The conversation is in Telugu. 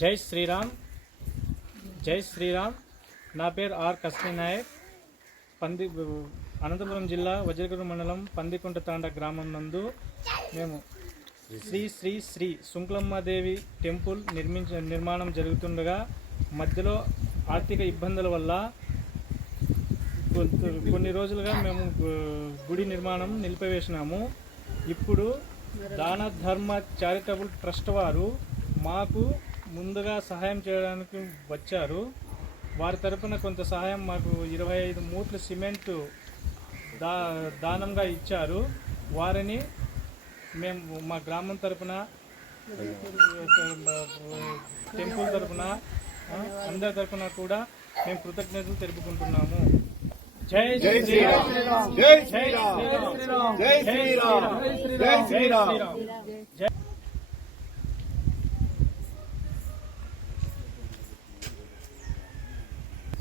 జై శ్రీరామ్. జై శ్రీరామ్. నా పేరు ఆర్ కస్మి నాయక్. పంది అనంతపురం జిల్లా వజ్రగిరి మండలం పందికుంట తాండ గ్రామం నందు మేము శ్రీ శ్రీ శ్రీ శుంకులమ్మదేవి టెంపుల్ నిర్మించ నిర్మాణం జరుగుతుండగా మధ్యలో ఆర్థిక ఇబ్బందుల వల్ల కొన్ని రోజులుగా మేము గుడి నిర్మాణం నిలిపివేసినాము. ఇప్పుడు దాన ధర్మ చారిటబుల్ ట్రస్ట్ వారు మాకు ముందుగా సహాయం చేయడానికి వచ్చారు. వారి తరపున కొంత సహాయం మాకు ఇరవై ఐదు మూట్ల సిమెంట్ దా దానంగా ఇచ్చారు. వారిని మేము మా గ్రామం తరపున టెంపుల్ తరపున అందరి తరపున కూడా మేము కృతజ్ఞతలు తెలుపుకుంటున్నాము. జై శ్రీరామ్. జై జై శ్రీరామ్. శ్రీరామ్ జై శ్రీరామ్. జై శ్రీరామ్. జై